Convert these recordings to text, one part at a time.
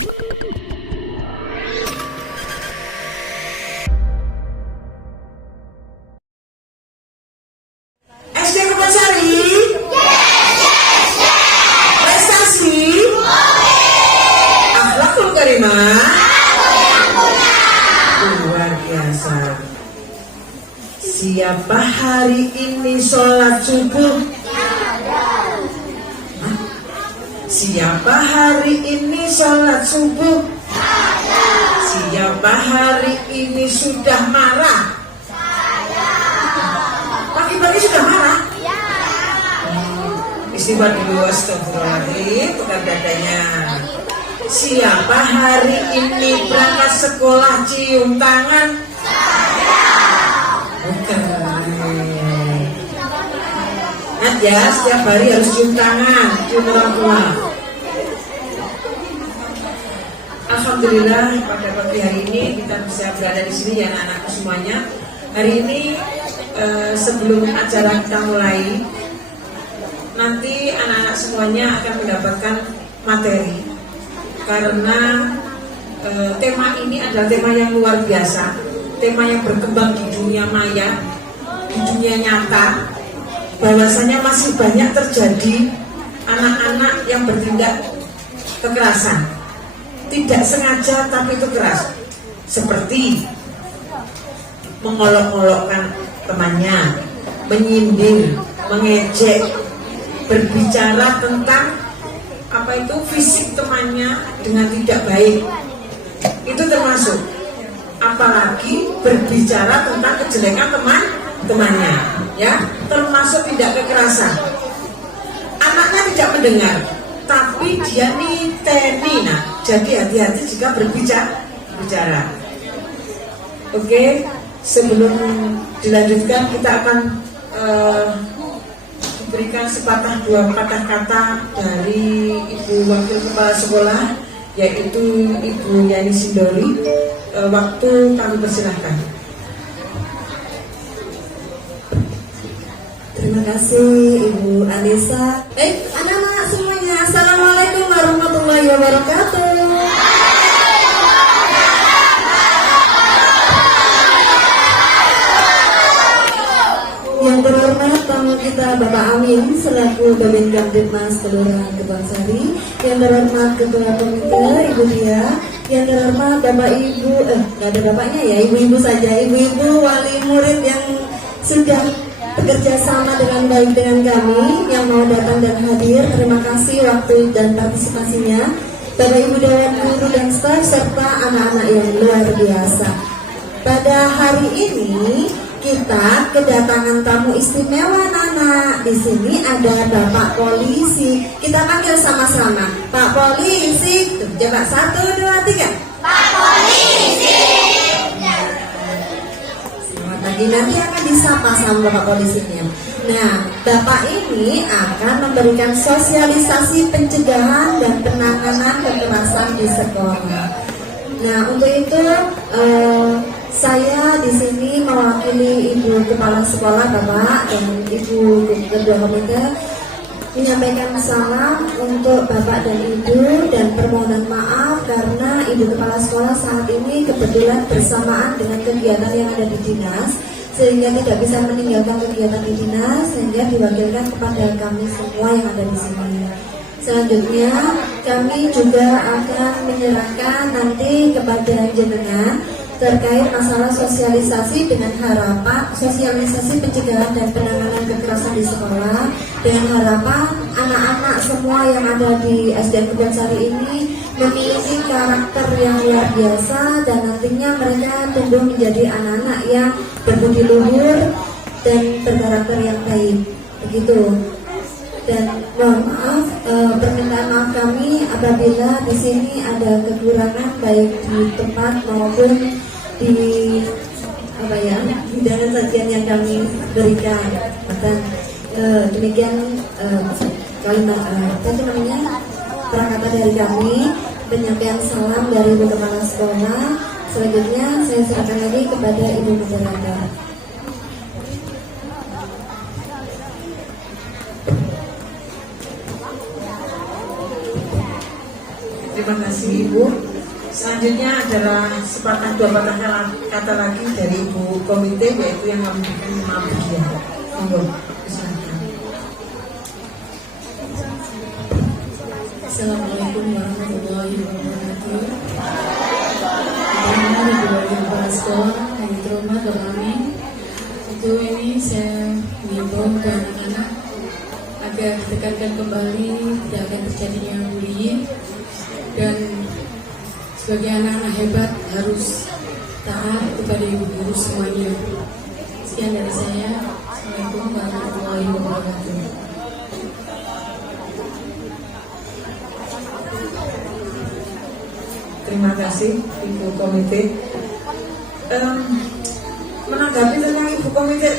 SD Kebonsari? Prestasi? Akhlakul karimah? Luar biasa. Siapa hari ini sholat subuh? Hah? Siapa hari ini sholat subuh? Siapa hari ini sudah marah? Pagi-pagi sudah marah? Istighfar dulu, astagfirullahaladzim, pegang dadanya. Siapa hari ini berangkat sekolah cium tangan? Bukan. Ingat ya, setiap hari harus cium tangan, cium orang tua. Alhamdulillah pada pagi hari ini kita bisa berada di sini ya anak-anak semuanya. Hari ini sebelum acara kita mulai, nanti anak-anak semuanya akan mendapatkan materi karena tema ini adalah tema yang luar biasa, tema yang berkembang di dunia maya, di dunia nyata, bahwasanya masih banyak terjadi anak-anak yang bertindak kekerasan, tidak sengaja tapi itu keras, seperti mengolok-olokkan temannya, menyindir, mengejek, berbicara tentang fisik temannya dengan tidak baik. Itu termasuk. Apalagi berbicara tentang kejelekan temannya, ya, termasuk tidak kekerasan. Anaknya tidak mendengar, tapi dia nitenina. Jadi hati-hati jika berbicara. Oke, sebelum dilanjutkan kita akan berikan sepatah dua patah kata dari Ibu Wakil Kepala Sekolah, yaitu Ibu Yani Sindori. Waktu kami persilahkan. Terima kasih Ibu Anissa. Anak-anak semuanya, Assalamualaikum warahmatullahi wabarakatuh. Yang terhormat tamu kita Bapak Amin selaku Babin Kamtibmas Kelurahan Kebonsari, yang terhormat Ketua Komite Ibu Dia, yang terhormat Bapak Ibu, nggak ada bapaknya ya, ibu-ibu saja, ibu-ibu wali murid yang sudah bekerja sama dengan baik dengan kami, yang mau datang dan hadir. Terima kasih waktu dan partisipasinya. Bapak Ibu Dewan Guru dan staf serta anak-anak yang luar biasa. Pada hari ini kita kedatangan tamu istimewa, Nana. Di sini ada Bapak Polisi. Kita panggil sama-sama, Pak Polisi. Coba 1, 2, 3. Pak Polisi. Selamat pagi. Nanti akan disapa sama Bapak Polisinya. Nah, Bapak ini akan memberikan sosialisasi pencegahan dan penanganan kekerasan di sekolah. Nah, untuk itu saya di sini mewakili Ibu Kepala Sekolah, Bapak, dan Ibu Ketua Komite menyampaikan salam untuk Bapak dan Ibu dan permohonan maaf karena Ibu Kepala Sekolah saat ini kebetulan bersamaan dengan kegiatan yang ada di dinas, sehingga tidak bisa meninggalkan kegiatan di dinas, sehingga diwakilkan kepada kami semua yang ada di sini. Selanjutnya kami juga akan menyerahkan nanti kepada jenengan terkait masalah sosialisasi dengan harapan sosialisasi pencegahan dan penanganan kekerasan di sekolah, dengan harapan anak-anak semua yang ada di SDN Kebonsari ini memiliki karakter yang luar biasa dan nantinya mereka tumbuh menjadi anak-anak yang berbudi luhur dan berkarakter yang baik. Begitu. Dan mohon maaf, permintaan maaf kami apabila di sini ada kekurangan baik di tempat maupun di hidangan sajian yang kami berikan. Dan demikian kalimat perkata dari kami, penyampaian salam dari Ibu Kepala Sekolah. Selanjutnya saya serahkan lagi kepada Ibu Moderator. Terima kasih Ibu. Selanjutnya adalah sepatah dua patah kata lagi dari Ibu Komite, yaitu yang memberikan 5 bagian. Monggo, silakan. Assalamualaikum warahmatullahi wabarakatuh. Terima kasih kepala sekolah yang terhormat Bapak Amin. Untuk ini saya mengimbau ke anak-anak agar ditekankan kembali tidak akan terjadinya bullying, dan sebagai anak-anak hebat harus taat kepada ibu guru semuanya. Sekian dari saya. Assalamualaikum warahmatullahi wabarakatuh. Terima kasih Ibu Komite. Menanggapi tentang Ibu Komite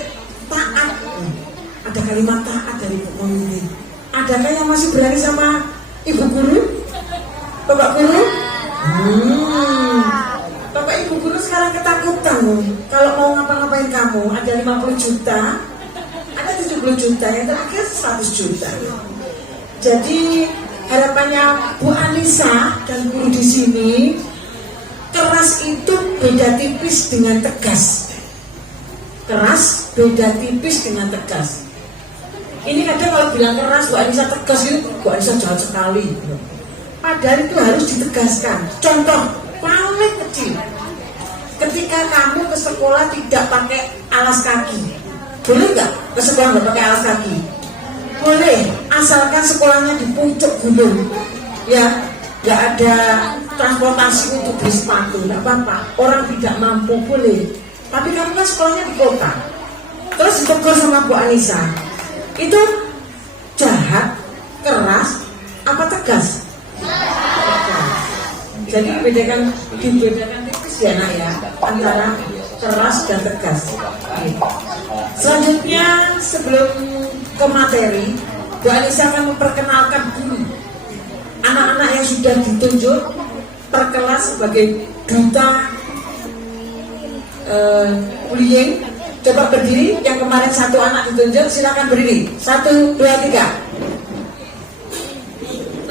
taat, ada kalimat taat dari Ibu Komite. Adakah yang masih berani sama Ibu Guru? Bapak Guru? Bapak Ibu Guru sekarang ketakutan kalau mau ngapa-ngapain kamu. Ada 50 juta, ada 70 juta, yang terakhir 100 juta. Jadi harapannya Bu Anissa dan guru di sini, keras itu beda tipis dengan tegas. Keras beda tipis dengan tegas. Ini kadang kalau bilang keras, Bu Anissa tegas itu, Bu Anissa jahat sekali. Padahal itu harus ditegaskan. Contoh paling kecil, ketika kamu ke sekolah tidak pakai alas kaki, boleh nggak ke sekolah nggak pakai alas kaki? Boleh, asalkan sekolahnya di puncak gunung, ya, nggak ada transportasi untuk beli sepatu, nggak apa-apa. Orang tidak mampu boleh, tapi kamu kan sekolahnya di kota. Terus ditegur sama Bu Anissa, itu jahat, keras, apa tegas? Jadi dibedakan tipis ya nak ya, antara keras dan tegas. Selanjutnya sebelum ke materi, Bu Anissa akan memperkenalkan dulu anak-anak yang sudah ditunjuk per kelas sebagai duta bullying. Coba berdiri, yang kemarin 1 anak ditunjuk, silakan berdiri. 1, 2, 3.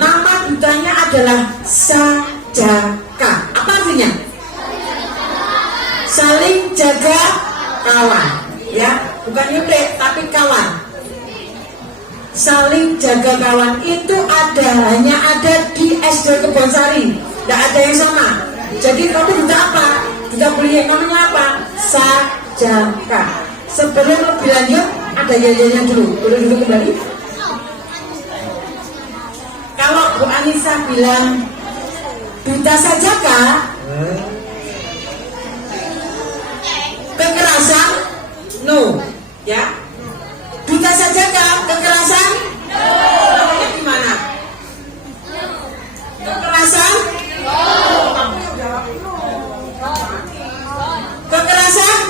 Nama dutanya adalah Sajaka. Apa artinya? Saling jaga kawan, ya, bukan nyuplek tapi kawan. Saling jaga kawan itu hanya ada di SD Kebonsari, tidak ada yang sama. Jadi kamu duta apa? Duta bullying, namanya apa? Sajaka. Sebelum lebih lanjut, ada yayanya dulu. Boleh dulu kembali. Kalau Bu Anissa bilang duta Sajaka, kekerasan, no, ya. Duta Sajaka, kekerasan, namanya gimana? Kekerasan, kekerasan,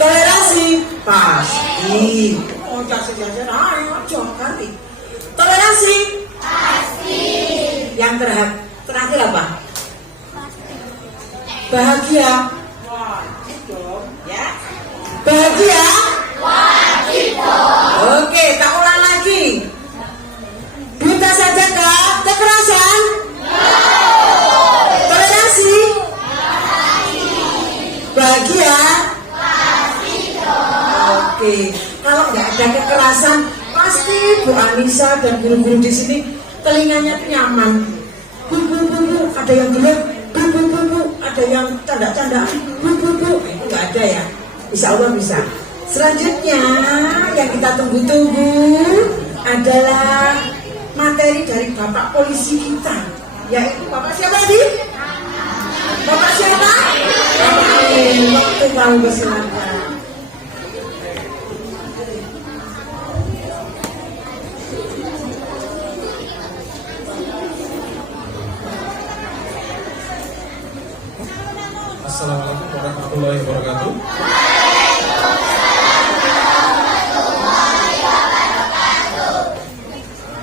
toleransi, pasti. Oh, jasa-jasa, ayo, ganti. Toleransi, pasti. Yang terakhir apa? Bahagia, wajib dong, ya. Bahagia, wajib dong. Oke, tak ulang lagi. Duta Sajaka, kekerasan, toleransi, bahagia, wajib dong. Oke, kalau nggak ada kekerasan, pasti Bu Anissa dan guru-guru di sini telinganya nyaman. Bu, ada yang gelap. Bu, ada yang canda-canda. Bu, itu nggak ada ya. Insya Allah bisa. Selanjutnya yang kita tunggu-tunggu adalah materi dari Bapak Polisi kita, yaitu Bapak siapa tadi? Bapak siapa? Bapak Amin. Waktu kamu bersilakan. Assalamualaikum warahmatullahi wabarakatuh.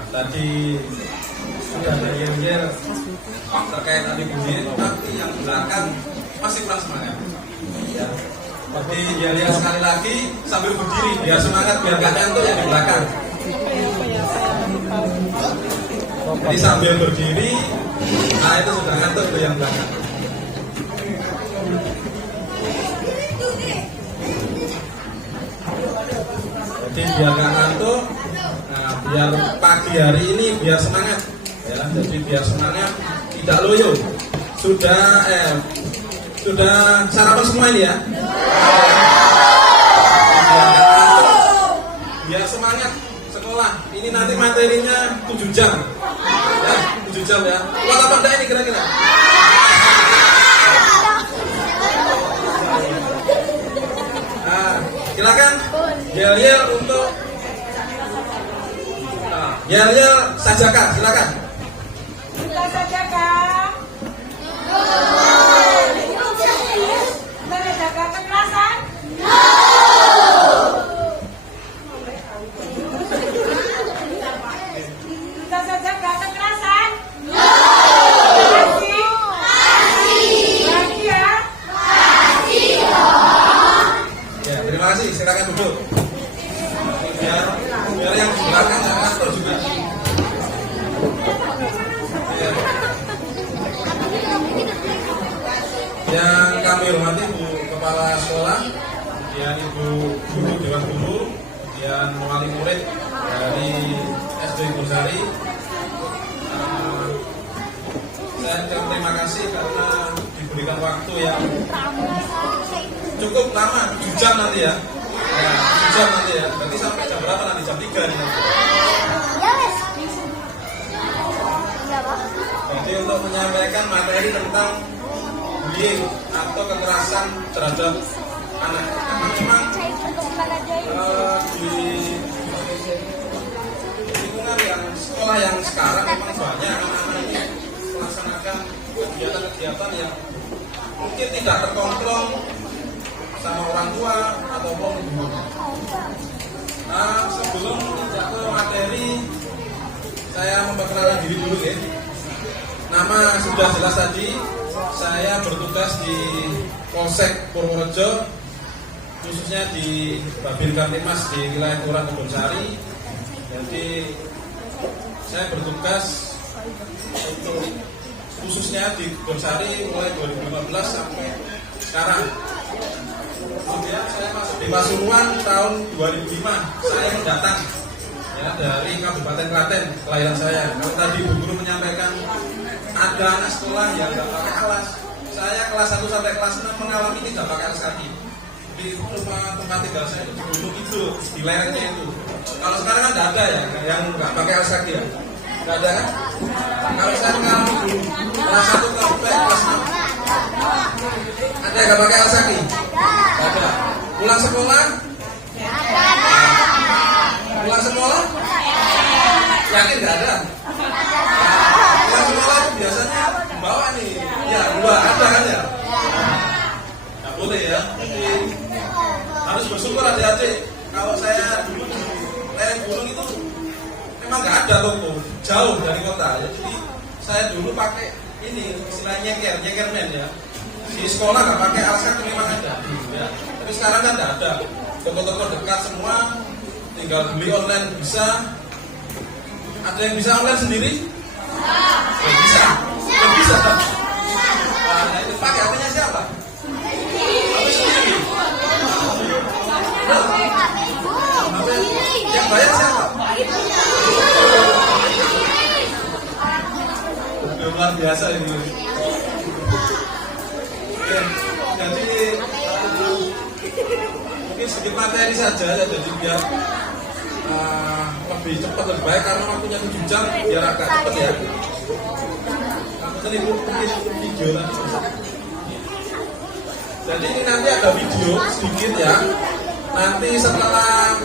Tadi sudah ada yang terkait tadi bunyi, tapi yang belakang masih kurang semangat. Ya. Tapi dia lihat sekali lagi sambil berdiri, biar semangat, biar gak ngantuk yang di belakang. Jadi sambil berdiri, nah itu sudah ngantuk tuh yang belakang. Jadi biar nggak ngantuk, nah biar pagi hari ini biar semangat, ya. Jadi biar semangat, tidak loyo. Sudah sarapan semua ini ya. Biar semangat sekolah. Ini nanti materinya 7 jam. Ya, 7 jam ya. Kuat apa enggak ini kira-kira? Nah, silakan yel-yel untuk yel-yel Sajaka, silakan. Kita Sajaka. Kita jaga kekerasan. Kita jaga kekerasan. Kasih. Bahagia. Ya, terima kasih. Silakan duduk. Biar yang di belakang nggak ngantuk juga. Ya. Yang kami hormati Bu Kepala Sekolah, kemudian Ibu Guru Dewan Guru, kemudian wali murid dari SD Gosari. Saya terima kasih karena diberikan waktu yang cukup lama, 7 jam nanti ya. Ya, 7 jam nanti ya. Berarti sampai jam berapa nanti? Jam 3 nih nanti. Jadi untuk menyampaikan materi tentang bullying atau kekerasan terhadap anak. Karena memang di lingkungan yang sekolah yang sekarang memang banyak anak-anak ini melaksanakan kegiatan-kegiatan yang mungkin tidak terkontrol sama orang tua ataupun guru. Nah, sebelum menginjak ke materi, saya memperkenalkan diri dulu ya. Nama sudah jelas tadi, saya bertugas di Polsek Purworejo, khususnya di Babin Kamtimas di wilayah Kelurahan Kebonsari. Jadi saya bertugas untuk khususnya di Kebonsari mulai 2015 sampai sekarang. Kemudian saya masuk di Pasuruan tahun 2005. Saya mendatang ya dari Kabupaten Klaten, kelahiran saya. Kalau tadi Bu Guru menyampaikan ada anak sekolah yang tidak pakai alas. Saya kelas 1 sampai kelas 6 mengalami tidak pakai alas kaki. Di rumah tempat tinggal saya itu dulu itu di lerengnya itu. Kalau sekarang kan tidak ada ya yang nggak pakai alas kaki ya. Nggak ada kan? Kalau saya mengalami dulu kelas 1 sampai kelas 6. Ada yang nggak pakai alas kaki? Nggak ada. Pulang sekolah? Pulang sekolah? Yakin nggak ada? Pulang sekolah itu biasanya bawa nih, ya dua ada kan ya? Nggak boleh ya. Jadi harus bersyukur adik-adik. Kalau saya dulu di lereng gunung itu memang nggak ada toko, jauh dari kota. Jadi saya dulu pakai ini istilahnya nyeker men ya. Di sekolah nggak pakai alas kaki memang ada. Ya. Tapi sekarang kan nggak ada. Toko-toko dekat semua, tinggal beli online bisa. Ada yang bisa online sendiri? Ya, bisa. Ya, bisa. Nah, itu pakai HP-nya siapa? HP sendiri. Nah, HP yang bayar siapa? Luar biasa ini. Ya, jadi mungkin sedikit materi saja ya, jadi biar lebih cepat lebih baik karena waktunya 7 jam biar agak cepat ya. Jadi mungkin video tadi. Jadi ini nanti ada video sedikit ya. Nanti setelah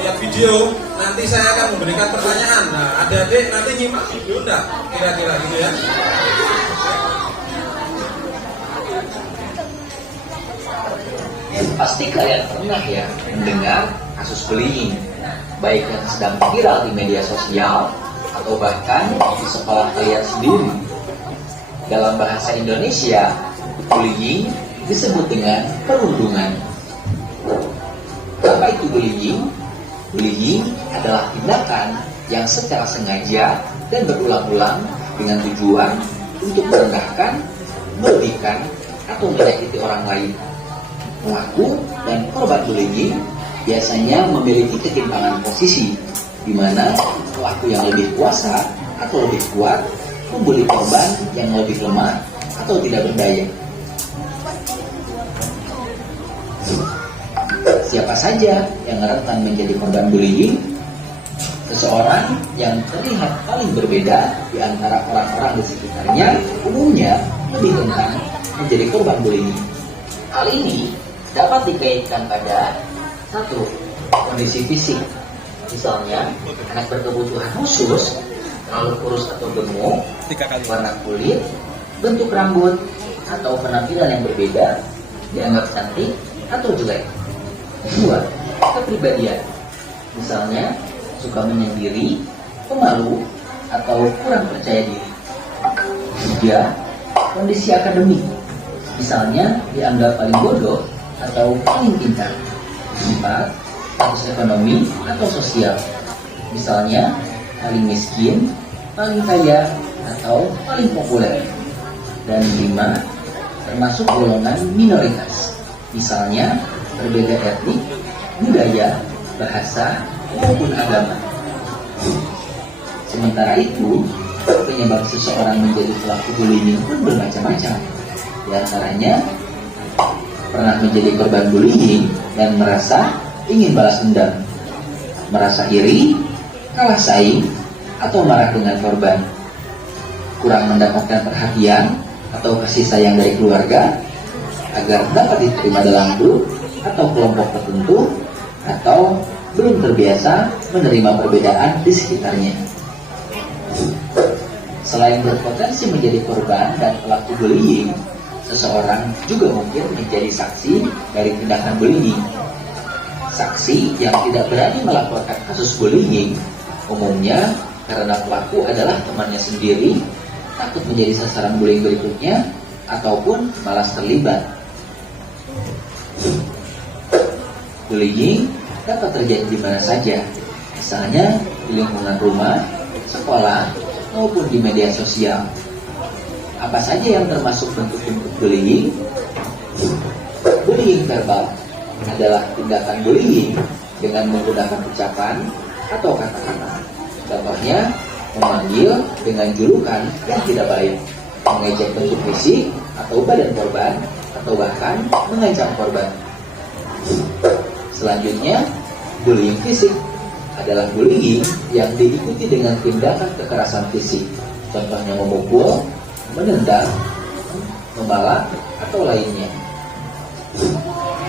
lihat video, nanti saya akan memberikan pertanyaan. Nah, adik-adik nanti nyimak video enggak? Kira-kira gitu ya. Pasti kalian pernah ya mendengar kasus bullying, baik yang sedang viral di media sosial atau bahkan di sekolah kalian sendiri. Dalam bahasa Indonesia, bullying disebut dengan perundungan. Apa itu bullying? Bullying adalah tindakan yang secara sengaja dan berulang-ulang dengan tujuan untuk merendahkan, merugikan, atau menyakiti orang lain. Pelaku dan korban bullying biasanya memiliki ketimpangan posisi, di mana pelaku yang lebih kuasa atau lebih kuat membuli korban yang lebih lemah atau tidak berdaya. Siapa saja yang rentan menjadi korban bullying? Seseorang yang terlihat paling berbeda di antara orang-orang di sekitarnya umumnya lebih rentan menjadi korban bullying. Hal ini dapat dikaitkan pada 1. Kondisi fisik. Misalnya, anak berkebutuhan khusus, terlalu kurus atau gemuk, warna kulit, bentuk rambut, atau penampilan yang berbeda, dianggap cantik atau jelek. 2. Kepribadian. Misalnya, suka menyendiri, pemalu, atau kurang percaya diri. 3. Kondisi akademik. Misalnya, dianggap paling bodoh atau paling pintar. 4. Status ekonomi atau sosial. Misalnya, paling miskin, paling kaya, atau paling populer. Dan 5. Termasuk golongan minoritas. Misalnya, berbeda etnik, budaya, bahasa, maupun agama. Sementara itu, penyebab seseorang menjadi pelaku bullying pun bermacam-macam. Di antaranya, pernah menjadi korban bullying dan merasa ingin balas dendam, merasa iri, kalah saing, atau marah dengan korban, kurang mendapatkan perhatian atau kasih sayang dari keluarga agar dapat diterima dalam grup atau kelompok tertentu, atau belum terbiasa menerima perbedaan di sekitarnya. Selain berpotensi menjadi korban dan pelaku bullying, seseorang juga mungkin menjadi saksi dari tindakan bullying. Saksi yang tidak berani melaporkan kasus bullying umumnya karena pelaku adalah temannya sendiri, takut menjadi sasaran bullying berikutnya, ataupun malas terlibat. Bullying dapat terjadi di mana saja, misalnya di lingkungan rumah, sekolah, maupun di media sosial. Apa saja yang termasuk bentuk-bentuk bullying? Bullying verbal adalah tindakan bullying dengan menggunakan ucapan atau kata-kata. Contohnya, memanggil dengan julukan yang tidak baik, mengejek bentuk fisik atau badan korban, atau bahkan mengancam korban. Selanjutnya, bullying fisik adalah bullying yang diikuti dengan tindakan kekerasan fisik. Contohnya memukul, menendang, membalak, atau lainnya.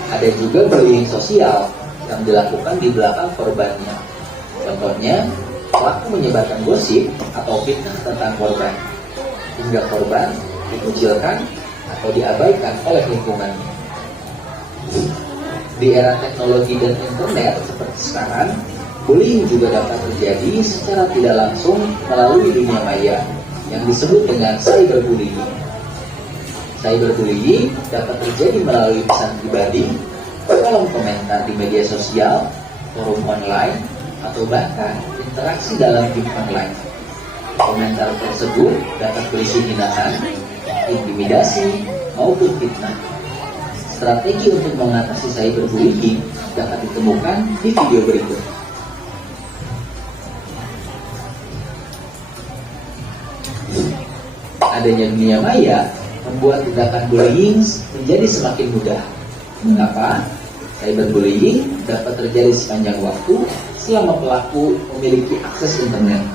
Ada juga bullying sosial yang dilakukan di belakang korbannya. Contohnya, pelaku menyebarkan gosip atau fitnah tentang korban, hingga korban dikucilkan atau diabaikan oleh lingkungannya. Di era teknologi dan internet seperti sekarang, bullying juga dapat terjadi secara tidak langsung melalui dunia maya yang disebut dengan cyberbullying. Cyberbullying dapat terjadi melalui pesan pribadi, kolom komentar di media sosial, forum online, atau bahkan interaksi dalam game online. Komentar tersebut dapat berisi hinaan, intimidasi, maupun fitnah. Strategi untuk mengatasi cyberbullying dapat ditemukan di video berikut. Adanya dunia maya membuat tindakan bullying menjadi semakin mudah. Mengapa? Cyberbullying dapat terjadi sepanjang waktu selama pelaku memiliki akses internet.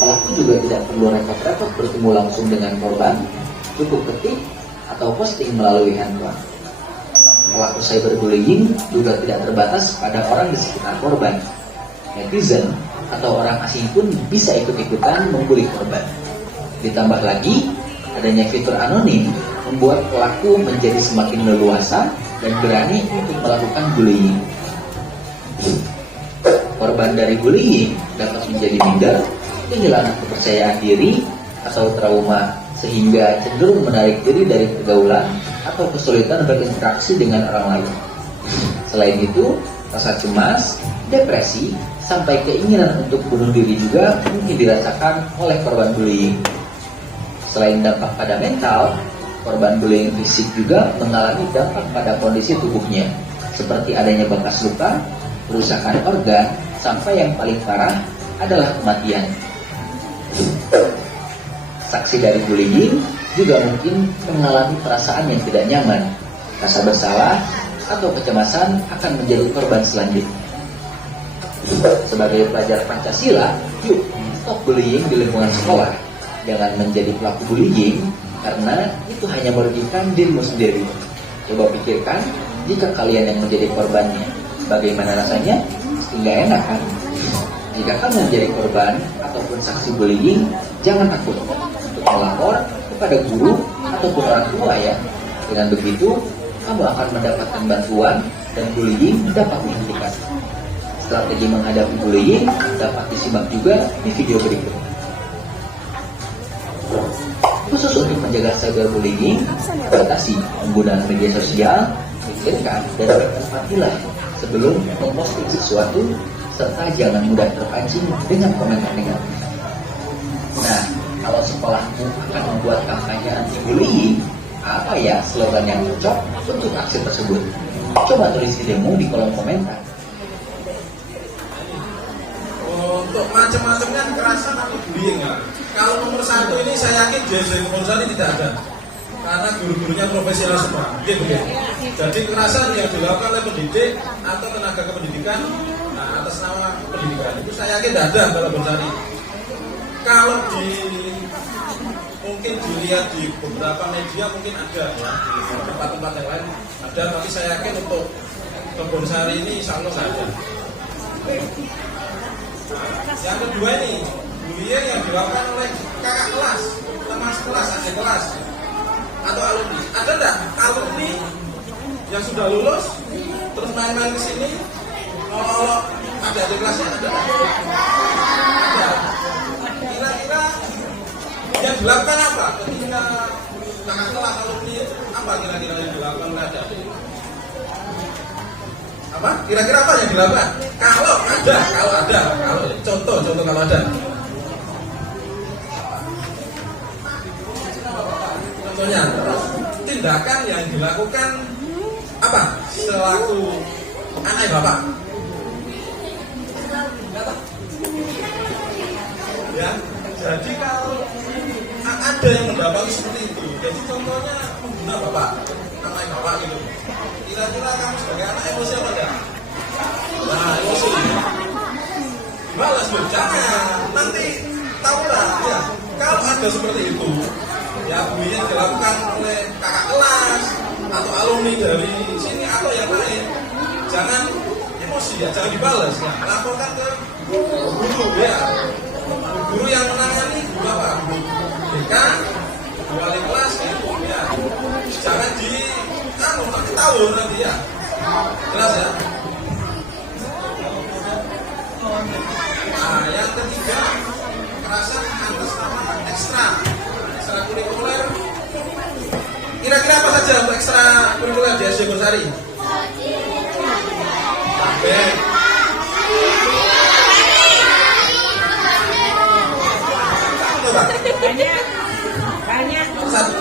Pelaku juga tidak perlu repot-repot bertemu langsung dengan korban, cukup ketik atau posting melalui handphone. Pelaku cyberbullying juga tidak terbatas pada orang di sekitar korban. Netizen atau orang asing pun bisa ikut-ikutan membuli korban. Ditambah lagi, adanya fitur anonim membuat pelaku menjadi semakin leluasa dan berani untuk melakukan bullying. Korban dari bullying dapat menjadi minder, kehilangan kepercayaan diri, atau trauma sehingga cenderung menarik diri dari pergaulan atau kesulitan berinteraksi dengan orang lain. Selain itu, Rasa cemas, depresi, sampai keinginan untuk bunuh diri juga mungkin dirasakan oleh korban bullying. Selain dampak pada mental, korban bullying fisik juga mengalami dampak pada kondisi tubuhnya, seperti adanya bekas luka, kerusakan organ, sampai yang paling parah adalah kematian. Saksi dari bullying juga mungkin mengalami perasaan yang tidak nyaman, rasa bersalah, atau kecemasan akan menjadi korban selanjutnya. Sebagai pelajar Pancasila, yuk stop bullying di lingkungan sekolah. Jangan menjadi pelaku bullying, karena itu hanya merugikan dirimu sendiri. Coba pikirkan, jika kalian yang menjadi korbannya, bagaimana rasanya? Nggak enak kan? Jika kamu menjadi korban ataupun saksi bullying, jangan takut untuk melapor kepada guru ataupun orang tua ya. Dengan begitu, kamu akan mendapatkan bantuan dan bullying dapat dihentikan. Strategi menghadapi bullying dapat disimak juga di video berikut. Khusus untuk menjaga cyberbullying, batasi penggunaan media sosial, pikirkan dan berempatilah sebelum memposting sesuatu, serta jangan mudah terpancing dengan komentar negatif. Nah, kalau sekolahmu akan membuat kampanye anti-bullying, apa ya slogan yang cocok untuk aksi tersebut? Coba tulis idemu di kolom komentar. Untuk macam-macamnya kekerasan atau bullying ya. Kalau nomor satu ini saya yakin JJ Konsari tidak ada, karena guru-gurunya profesional semua. Gitu. Jadi kekerasan yang dilakukan oleh pendidik atau tenaga kependidikan atas nama pendidikan itu saya yakin tidak ada kalau Konsari. Kalau mungkin dilihat di beberapa media mungkin ada ya, di tempat-tempat yang lain ada, tapi saya yakin untuk Kebonsari ini insya Allah nggak ada. Yang kedua ini bullying yang dilakukan oleh kakak kelas, teman sekelas, adik kelas, atau alumni. Ada enggak alumni yang sudah lulus terus main-main ke sini? Oh, ada adik kelasnya ada? Ada. Kira-kira yang dilakukan apa ketika kakak kelas alumni itu? Apa kira-kira yang dilakukan oleh adik? Apa? Kira-kira apa yang dilakukan? Kalau contoh kalau ada. Contohnya, tindakan yang dilakukan apa? Selaku anak bapak. Ya, jadi kalau ada yang mendapati seperti itu, jadi contohnya menghina bapak, anak bapak gitu. Kira-kira kamu sebagai anak emosi apa enggak? Nah, emosi. Balas loh, jangan. Nanti tahulah ya. Kalau ada seperti itu, ya bullying dilakukan oleh kakak kelas atau alumni dari sini atau yang lain, jangan emosi ya, jangan dibalas. Nah, laporkan ke guru ya. Guru yang menangani guru apa? Guru BK, wali kelas gitu ya. Jangan nanti tahu nanti ya. Jelas ya. Nah, yang ketiga, kekerasan atas nama ekstrakurikuler. Kira-kira apa saja untuk ekstrakurikuler di SD Konsari? Banyak. Satu.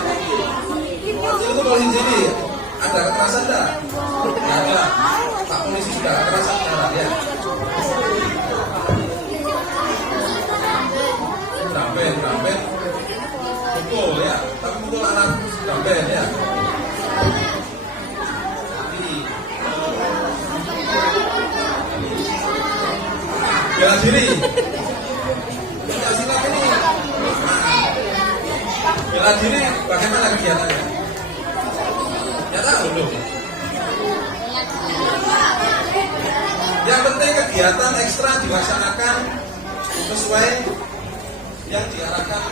Itu kalau di sini ada kekerasan enggak? Ada. Pak polisi sudah kekerasan enggak ya? Drampen. Betul ya, tapi betul anak drampen ya. Bela diri. Tidak sikap ini. Bela diri bagaimana kegiatannya? Ya tahu loh. Yang penting kegiatan ekstra dilaksanakan sesuai yang diarahkan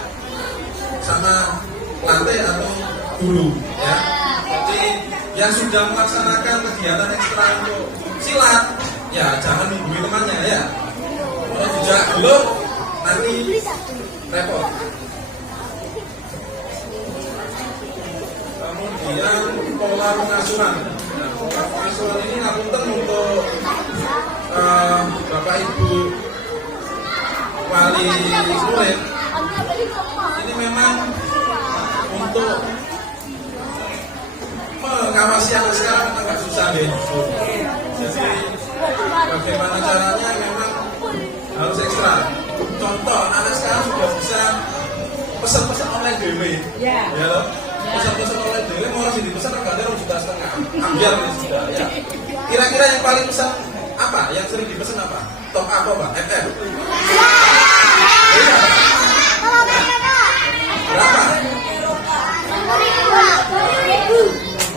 sama pelatih atau guru ya. Jadi yang sudah melaksanakan kegiatan ekstra untuk silat ya jangan menghubungi temannya ya. Kalau tidak belum nanti repot. Kemudian pola pengasuhan. Nah, pola pengasuhan ini ngapunten untuk wali murid ini memang untuk mengawasi anak sekarang agak susah deh. Jadi bagaimana caranya memang harus ekstra. Contoh anak sekarang sudah bisa pesan-pesan online DW, ya loh. Pesan-pesan online DW mau harus dipesan harganya 2,5 juta, ambil ini sudah ya. Kira-kira yang paling pesan apa? Yang sering dipesan apa? Top apa Pak? FF? Berapa?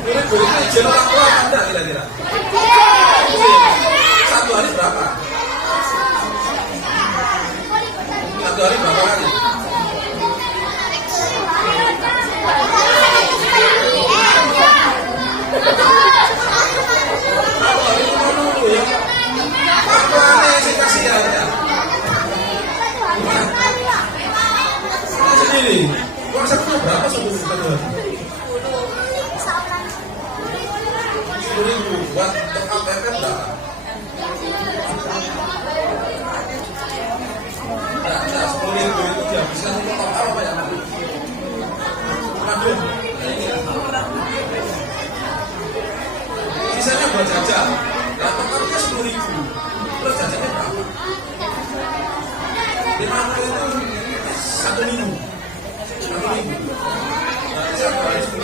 Murid-murid ini izin orang tua apa enggak kira-kira? Satu hari berapa? Satu hari berapa kali? Satu hari cuma nunggu ya. Aku aneh sih kasihan ya. Ini sendiri. Uang satunya berapa sebelum satu hari? 10.000 buat top up FF berapa? Nah, 10.000 itu dihabiskan untuk top up apa ya? Waduh, ini ya. Sisanya buat jajan. Nah, top upnya 10.000. Terus jajannya berapa? 50 itu 1 minggu. 1 minggu. Berarti satu hari 10.000.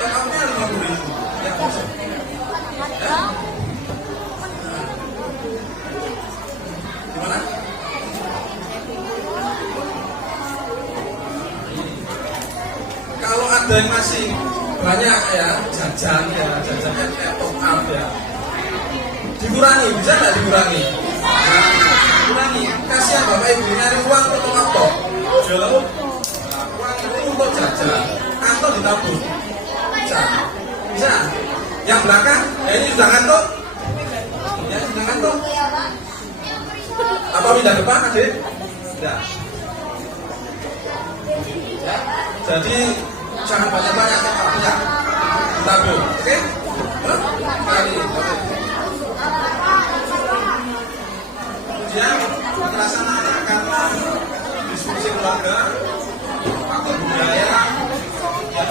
Top up-nya 50.000. Ya kosong. Ya. Gimana? Kalau ada yang masih banyak ya jajannya kayak top up ya, dikurangi, bisa nggak dikurangi? Nah, dikurangi. Kasihan bapak ibu nyari uang untuk top up toh. Jual uang itu untuk jajan atau ditabung. Bisa. Yang belakang, ya ini sudah ngantuk. Ya sudah ngantuk. Apa pindah depan adik? Tidak. Ya. Jadi jangan banyak-banyak ya. Tabung, oke? Kali, oke. Kemudian terlaksana karena diskusi keluarga, faktor budaya, yang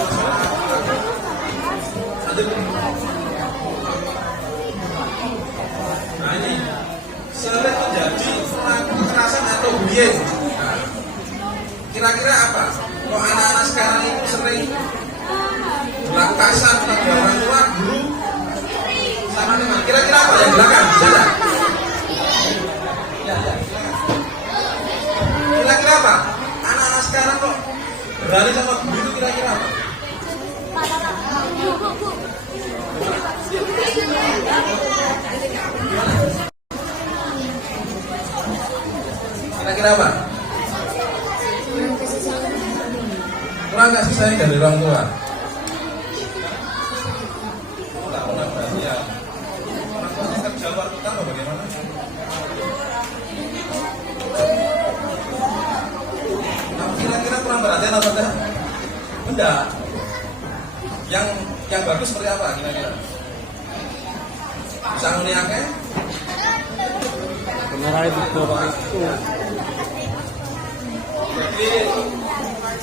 nah ini sering menjadi kekerasan atau bullying. Nah, kira-kira apa? Kok anak-anak sekarang itu sering berlaku kasar pada orang tua, guru, sama teman? Kira-kira apa yang belakang? Bisa? Kira-kira apa? Anak-anak sekarang kok berani sama guru itu kira-kira apa? Kira-kira apa? Kurang kasih sayang dari orang tua. Tak pernah berani ya. Orang tuanya kerja luar kota atau bagaimana? Kira-kira kurang perhatian apa enggak? Enggak. Yang bagus seperti apa kira-kira? Bisa ngeliatnya? Benar itu Bapak itu. Jadi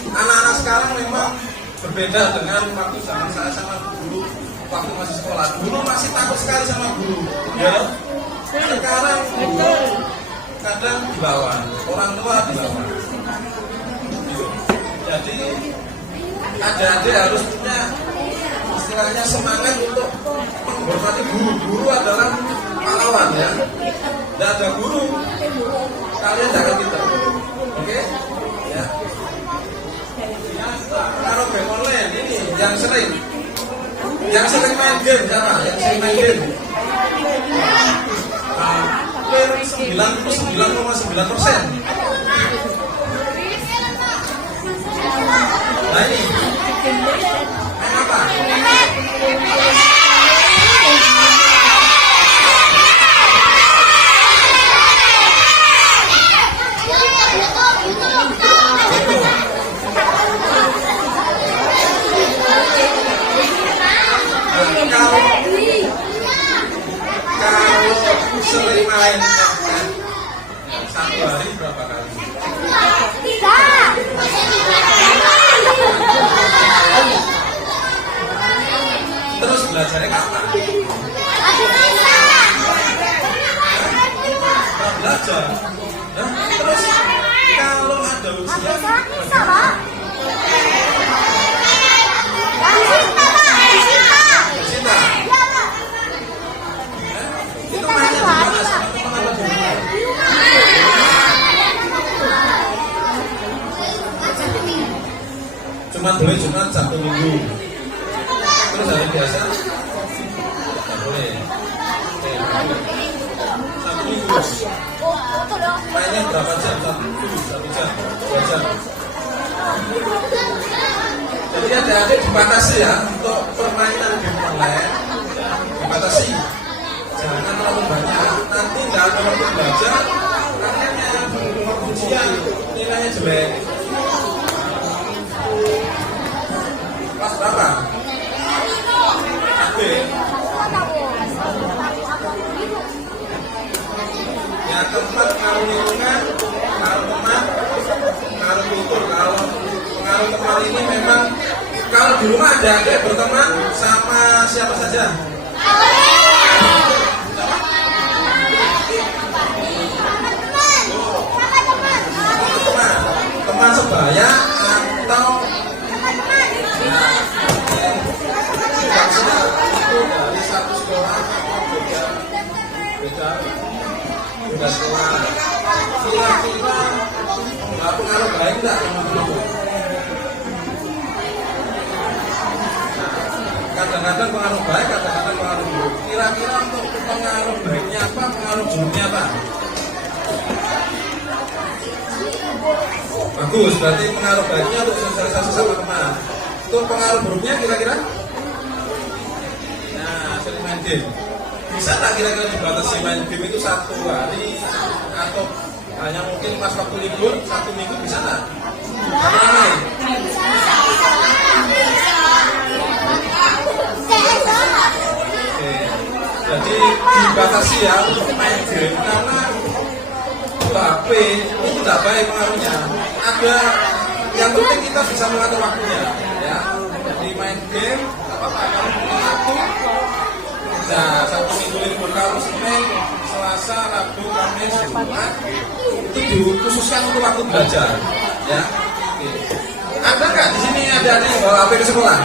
anak-anak sekarang memang berbeda dengan waktu zaman saya sama guru waktu masih sekolah. Dulu masih takut sekali sama guru, ya. Sekarang kadang dibawa, orang tua dibawa. Jadi adik-adik harus punya istilahnya semangat untuk menghormati guru. Guru adalah pahlawan ya. Tidak ada guru, kalian jangan kita. Oke? Ya. Kalau game online ini yang sering main game siapa? Yang sering main game? 99,9%. Nah ini main apa? Kalau sering ngalahin FN. Ya, satu hari berapa kali? Terus belajarnya kapan? Nggak belajar. Nah, terus kalau ada ujian, Cinta. Itu mainnya di mana? Sama teman apa di rumah? Cuma boleh Jumat, Sabtu, Minggu. Terus hari biasa nggak boleh. Sabtu, Minggu. Mainnya berapa jam? 1 jam, 2 jam. Jadi adik-adik dibatasi ya untuk permainan game online, dibatasi. Jangan terlalu banyak. Nanti nggak ada waktu belajar, akhirnya ujian nilainya jelek. Kelas berapa? Oke. Yang keempat, pengaruh lingkungan, pengaruh teman, pengaruh kultur. Kalau pengaruh teman ini memang kalau di rumah ada adik berteman sama siapa saja. Teman sebaya atau itu dari satu sekolah beda sekolah. Kira-kira nggak pengaruh baik nggak teman-teman? Kadang-kadang pengaruh baik, kadang-kadang pengaruh buruk. Kira-kira untuk pengaruh baiknya apa, pengaruh buruknya apa? Bagus, berarti pengaruh baiknya untuk sosialisasi sama teman. Untuk pengaruh buruknya kira-kira? Nah, sering main game. Bisa tak kira-kira dibatasi main game itu 1 hari atau hanya mungkin pas waktu libur 1 minggu, bisa tak? Ramai. Oke. Jadi dibatasi ya untuk main game karena HP itu tidak baik pengaruhnya. Ada yang penting kita bisa mengatur waktunya, ya. Jadi main game, apa-apa kalau punya waktu. Nah, Sabtu Minggu libur, kalau Senin, Selasa, Rabu, Kamis, Jumat itu dikhususkan untuk waktu belajar, ya. Oke. Ada nggak di sini ada yang bawa HP ke sekolah?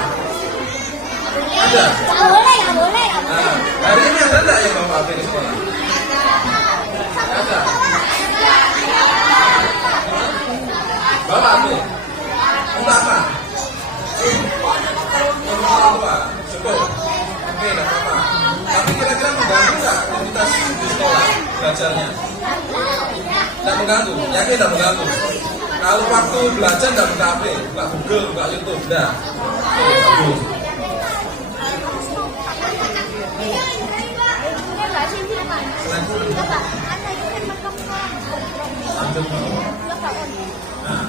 Ada. Nah, hari ini ada nggak yang bawa HP ke sekolah? Ada. Bawa HP. Untuk apa? Untuk orang tua. Cukup. Oke, tidak apa-apa. Tapi kira-kira mengganggu nggak aktivitas di sekolah belajarnya? Tidak mengganggu. Yakin tidak mengganggu? Kalau waktu belajar tidak buka HP, buka Google, buka YouTube, tidak. Oke, bagus. Nah,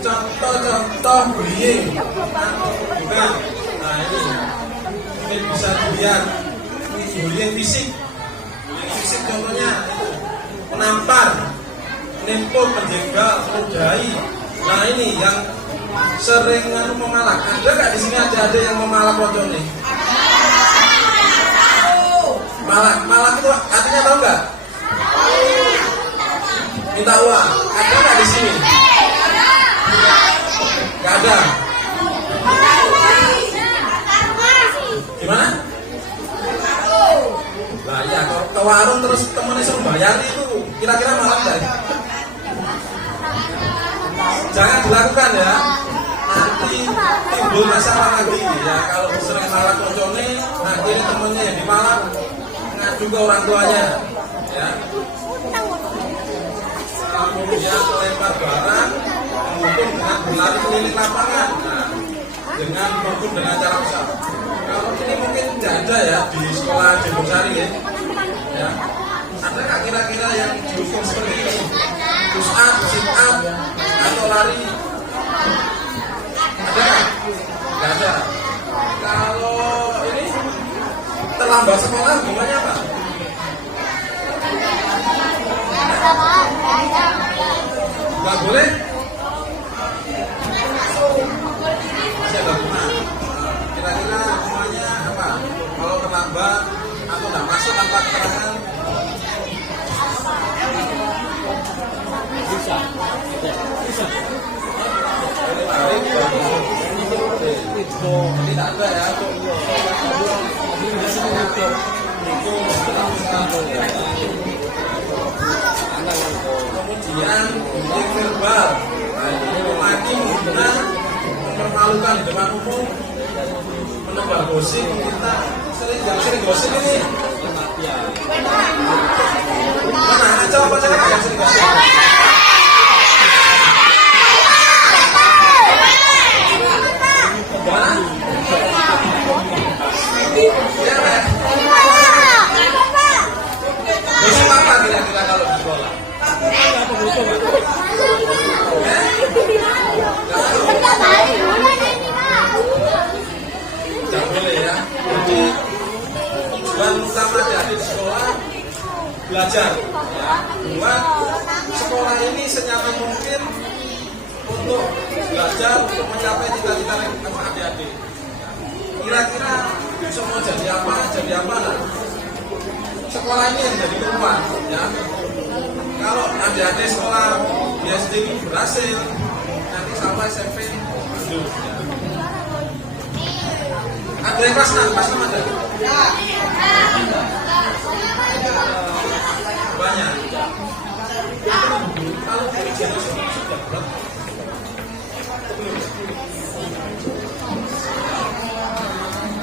contoh bullying, bukan? Nah ini mungkin bisa dilihat bullying fisik. Bullying fisik contohnya menampar, menimpuk, menjegal, meludahi. Nah ini yang sering memalak. Ada nggak di sini ada yang memalak pocong nih? Malak itu artinya tahu nggak? Minta uang. Ada nggak di sini? Nggak ada. Gimana? Nah ya, kalau ke warung terus temennya suruh bayar itu, kira-kira malak nggak? Jangan dilakukan ya. Nanti timbul masalah lagi ya. Kalau sering malak pocongnya, nanti ini temennya yang dimalak ngadu ke orang tuanya, ya. Kemudian melempar barang, menghukum dengan berlari keliling lapangan, nah, dengan menghukum dengan cara besar. Kalau ini mungkin tidak ada ya di sekolah Jember Sari ya. Ada nggak kira-kira yang dihukum seperti ini? Push up, sit up, atau lari? Ada nggak? Nggak ada. Kalau ini terlambat sekolah hukumannya apa? Nggak boleh. Masih ada guna. Kira-kira semuanya apa? Kalau terlambat atau nggak masuk tanpa keterangan? Bisa. Ini tak ada ya. Kemudian bullying verbal. Nah, ini lagi menggunakan mempermalukan di depan umum, menebar gosip. Kita sering gosip ini. Mana aja apa cara yang sering gosip? Gosip apa kira-kira kalau di sekolah? Tidak boleh ya. Jadi tujuan utama dari sekolah belajar ya. Buat sekolah ini senyaman mungkin untuk belajar, untuk mencapai cita-cita adik-adik. Kira-kira semua jadi apa lah. Sekolah ini yang jadi rumah ya. Kalau adik-adik sekolah dia sendiri berhasil, nanti sampai SMP bagus ya. Ada yang kelas 6 ada? Banyak. Kalau ujian sudah berat.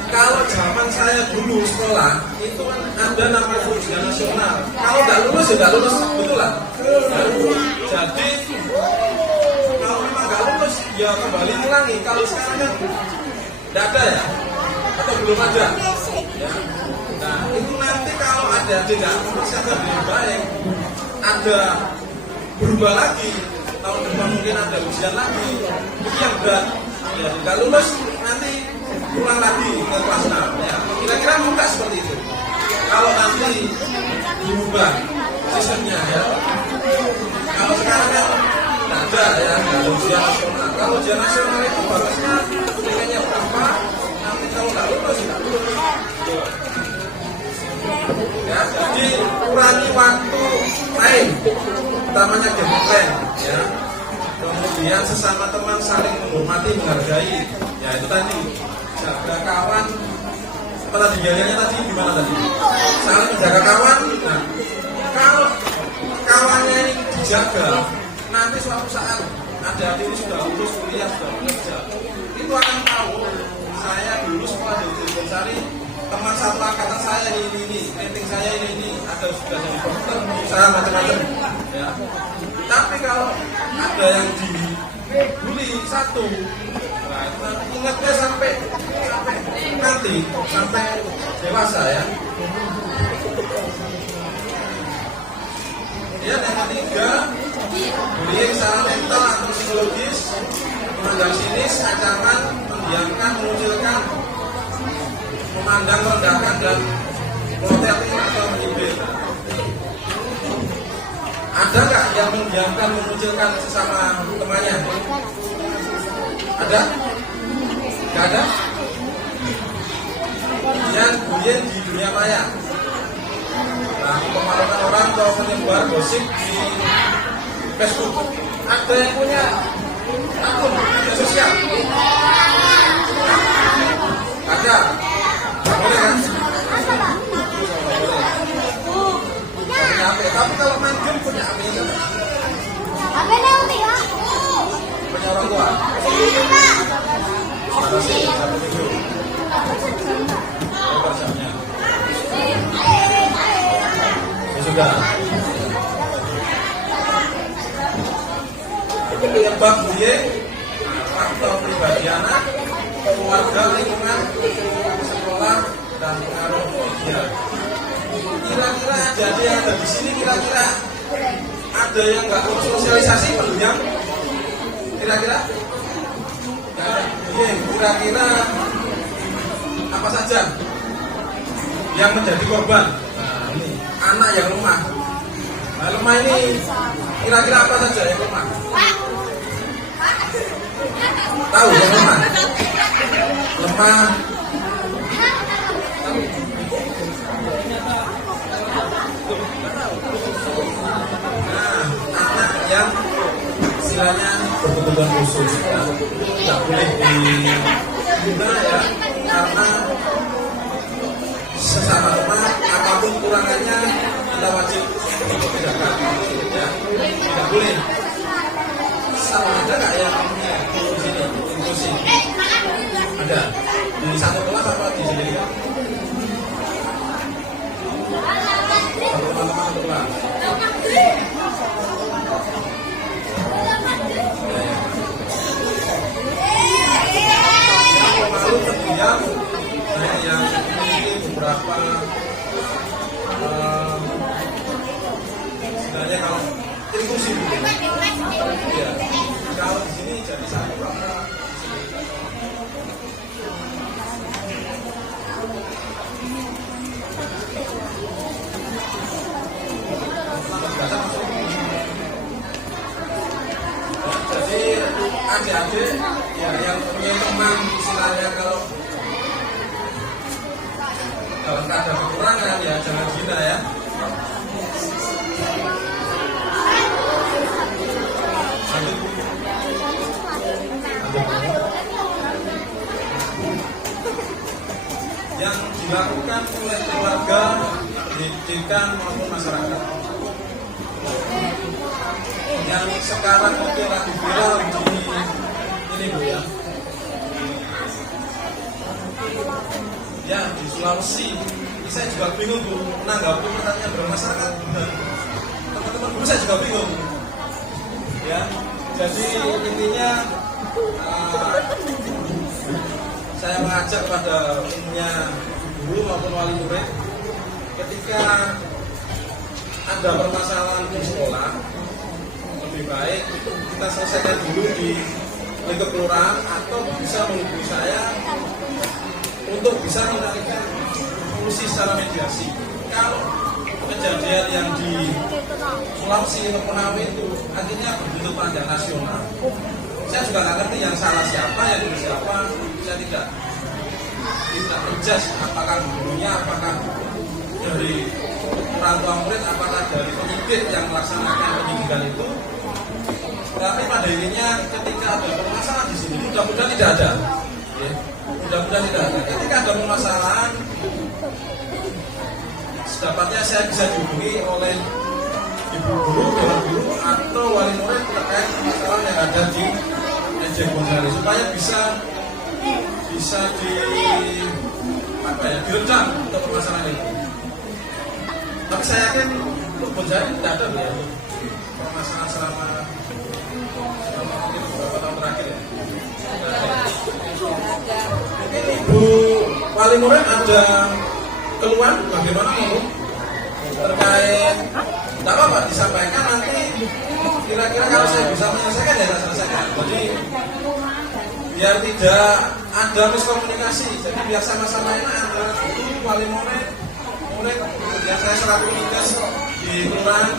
Kalau zaman saya dulu sekolah itu kan ada namanya ujian nasional. Kalau nggak lulus ya nggak lulus, betul lah. Jadi kalau memang nggak lulus ya kembali ulangi. Kalau sekarang kan nggak ada ya, atau belum ada. Ya. Nah itu nanti kalau ada tidak mempersiapkan dengan baik, ada berubah lagi. Tahun depan mungkin ada ujian lagi. Itu yang berat. Ya nggak lulus nanti ulang lagi ke kelas 6 ya. Kira-kira mudah seperti itu kalau nanti diubah sistemnya ya. Kalau sekarang kan tidak ada ya, nggak ada ujian nasional. Kalau ujian nasional itu bagusnya nilainya berapa, nanti kalau nggak lulus nggak lulus ya. Jadi kurangi waktu main, utamanya game plan ya. Kemudian sesama teman saling menghormati, menghargai ya. Itu tadi jaga kawan. Apa tadi gayanya tadi gimana tadi? Saling menjaga kawan. Nah, kalau kawannya ini dijaga, nanti suatu saat adik-adik ini sudah lulus kuliah, sudah bekerja, itu akan tahu saya dulu sekolah di Bonsari, teman satu angkatan saya ini, rating saya ini, ada sudah jadi dokter, saya macam-macam ya. Tapi kalau ada yang dibully satu, nah itu nanti ingatnya sampai nanti sampai dewasa ya. Kemudian yang ketiga, bullying secara mental atau psikologis, memandang sinis, ancaman, mendiamkan, mengucilkan, memandang, merendahkan, dan protektif atau menghibur. Ada nggak yang mendiamkan, mengucilkan sesama temannya? Ada? Nggak ada? Kemudian bullying di dunia maya. Nah, memalukan orang atau menyebar gosip di Facebook. Ada yang punya akun media sosial? Ada? Boleh kan? Punya HP. Tapi kalau main game punya HP nya punya orang tua. Terima kasih. Sudah. Penyebab bullying, faktor pribadi anak, keluarga, lingkungan, sekolah, dan pengaruh media. Kira-kira jadi yang ada di sini, kira-kira ada yang nggak sosialisasi pendiam? Kira-kira? Kira-kira apa saja yang menjadi korban? Nah, ini anak yang lemah. Nah, lemah ini Kira-kira apa saja yang lemah? Tahu yang lemah? Lemah. Nah, anak yang istilahnya berkebutuhan khusus ya, tidak boleh diguna ya, karena sesama lemah apapun kurangannya kita wajib untuk bedakan ya, tidak boleh. Sama ada nggak yang di sini inklusi? Ada di satu kelas apa di sini? Satu kelas. Lalu kemudian yang memiliki beberapa sebenarnya kalau inklusi ya, kalau di sini jadi satu jadi adik-adik ya yang punya teman istilahnya kalau nggak ada kekurangan ya jangan hina ya. Yang dilakukan oleh keluarga, pendidikan maupun masyarakat. Yang sekarang itu lagi viral di ini Bu ya. Ya di Sulawesi, ini saya juga bingung Bu menanggapi pertanyaan bermasyarakat. Teman-teman Bu saya juga bingung. Ya, jadi intinya saya mengajak kepada umumnya guru maupun wali murid, ketika ada permasalahan di sekolah, lebih baik kita selesaikan dulu di lingkup kelurahan atau bisa menghubungi saya untuk bisa mencarikan solusi secara mediasi. Kalau kejadian yang di Sulawesi atau Konawe itu artinya berbentuk panjang nasional, saya juga nggak ngerti yang salah siapa, yang benar siapa. Saya tidak menjas apakah gurunya, apakah dari orang tua murid, apakah dari penyidik yang melaksanakan penyidikan itu. Tapi pada intinya ketika ada permasalahan di sini, mudah-mudahan tidak ada. Ya, mudah-mudahan tidak ada. Ketika ada permasalahan, sedapatnya saya bisa dihubungi oleh ibu guru, bapak guru, atau wali murid terkait permasalahan yang ada di Ejek Bonjari supaya bisa diredam untuk permasalahan itu. Tapi saya yakin untuk Bonjari tidak ada ya permasalahan selama beberapa tahun terakhir ya. Mungkin ibu wali murid ada keluhan bagaimana Bu terkait, tidak apa-apa disampaikan nanti kira-kira kalau saya bisa menyelesaikan ya saya selesaikan. Jadi biar tidak ada miskomunikasi, jadi biar sama-sama enak antara guru, wali murid, yang saya selaku tugas di kelurahan.